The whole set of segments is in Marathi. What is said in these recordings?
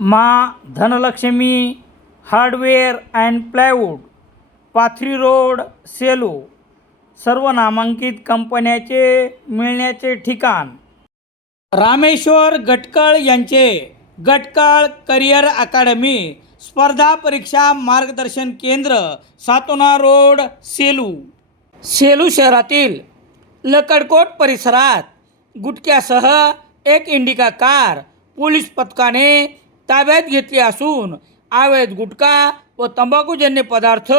मा Dhanlaxmi hardware and plywood Pathri road Selu सर्व नामांकित कंपन्याचे मिळण्याचे ठिकाण. रामेश्वर गटकळ यांचे गटकळ करिअर अकादमी स्पर्धा परीक्षा मार्गदर्शन केंद्र सातोना रोड सेलू. सेलू शहरातील लकडकोट परिसरात गुटक्यासह एक इंडिका कार पोलीस पथकाने ताब्यात घेतली असून अवैध गुटखा व तंबाखूजन्य पदार्थ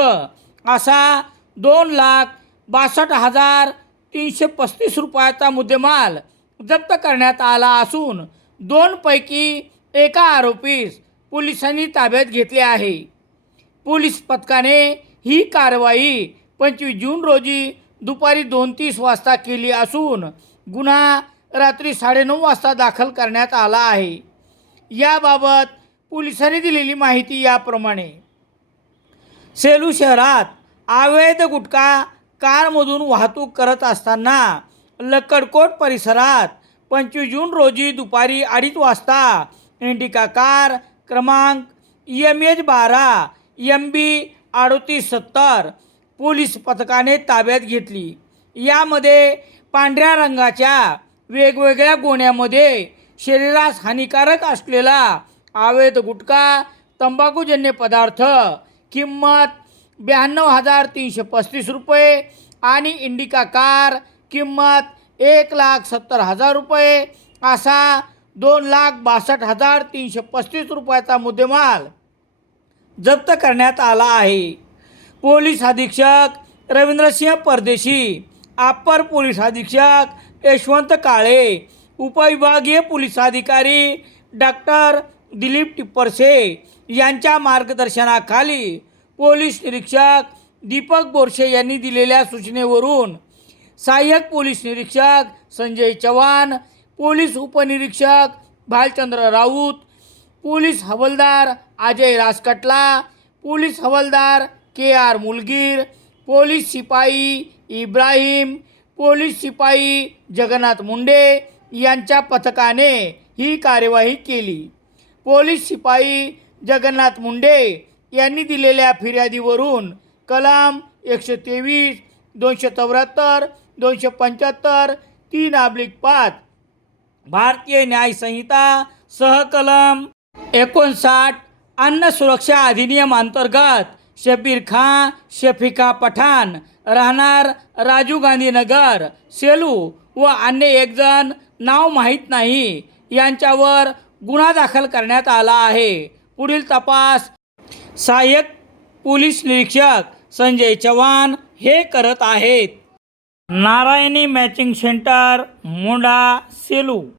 असा दोन लाख बासष्ट हजार तीनशे पस्तीस रुपयाचा मुद्देमाल जप्त करण्यात आला असून दोनपैकी एका आरोपीस पोलिसांनी ताब्यात घेतले आहे. पोलीस पथकाने ही कारवाई पंचवीस जून रोजी दुपारी दोन तीस वाजता केली असून गुन्हा रात्री साडेनऊ वाजता दाखल करण्यात आला आहे. याबाबत पोलिसांनी दिलेली माहिती याप्रमाणे. सेलू शहरात अवैध गुटखा कारमधून वाहतूक करत असताना लक्कडकोट परिसरात पंचवीस जून रोजी दुपारी अडीच वाजता इंडिका कार क्रमांक एम एच बारा एम बी अडोतीस सत्तर पोलीस पथकाने ताब्यात घेतली. यामध्ये पांढऱ्या रंगाच्या वेगवेगळ्या गोण्यामध्ये शरीरास हानिकारक असलेला अवैध गुटखा तंबाखूजन्य पदार्थ किंमत ब्याण्णव हजार तीनशे पस्तीस रुपये आणि इंडिका कार किंमत एक लाख सत्तर हजार रुपये असा दोन लाख बासष्ट हजार तीनशे पस्तीस रुपयाचा मुद्देमाल जप्त करण्यात आला आहे. पोलीस अधीक्षक रवींद्रसिंह परदेशी अप्पर पोलीस अधीक्षक यशवंत काळे उपविभागीय पोलीस अधिकारी डॉक्टर दिलीप टिप्परसे यांच्या मार्गदर्शनाखाली पोलीस निरीक्षक दीपक बोरसे यांनी दिलेल्या सूचनेवरून सहाय्यक पोलीस निरीक्षक संजय चव्हाण पोलीस उपनिरीक्षक भालचंद्र राऊत पोलीस हवालदार अजय राजकटला पोलीस हवालदार के आर मुलगीर पोलीस शिपाई इब्राहिम पोलीस शिपाई जगन्नाथ मुंडे यांच्या पथकाने ही कार्यवाही केली. पोलीस शिपाई जगन्नाथ मुंडे यांनी दिलेल्या फिर्यादीवरून कलम एकशे तेवीस दोनशे चौऱ्याहत्तर दोनशे पंच्याहत्तर तीन आब्लिक पाच भारतीय न्यायसंहिता सहकलम एकोणसाठ अन्न सुरक्षा अधिनियम अंतर्गत शबीर खां शफिका पठाण राहणार राजीव गांधीनगर सेलू व अन्य एकजण नाव माहीत नाही. यांच्यावर गुन्हा दाखल करण्यात आला आहे. पुढील तपास सहाय्यक पोलीस निरीक्षक संजय चव्हाण हे करत आहेत. Narayani matching centre Munda Selu.